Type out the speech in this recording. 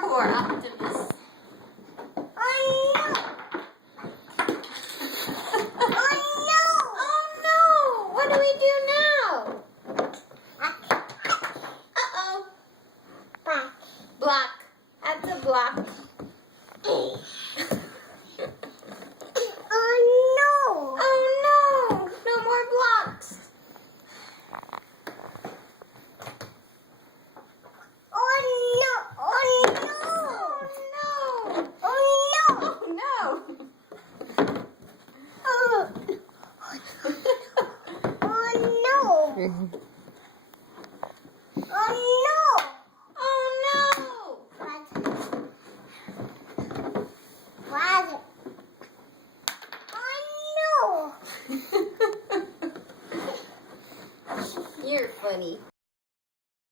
Poor Optimus. Oh no! What do we do now? Uh-oh. Block. That's a block. Oh no! No more blocks. Oh no! You're funny.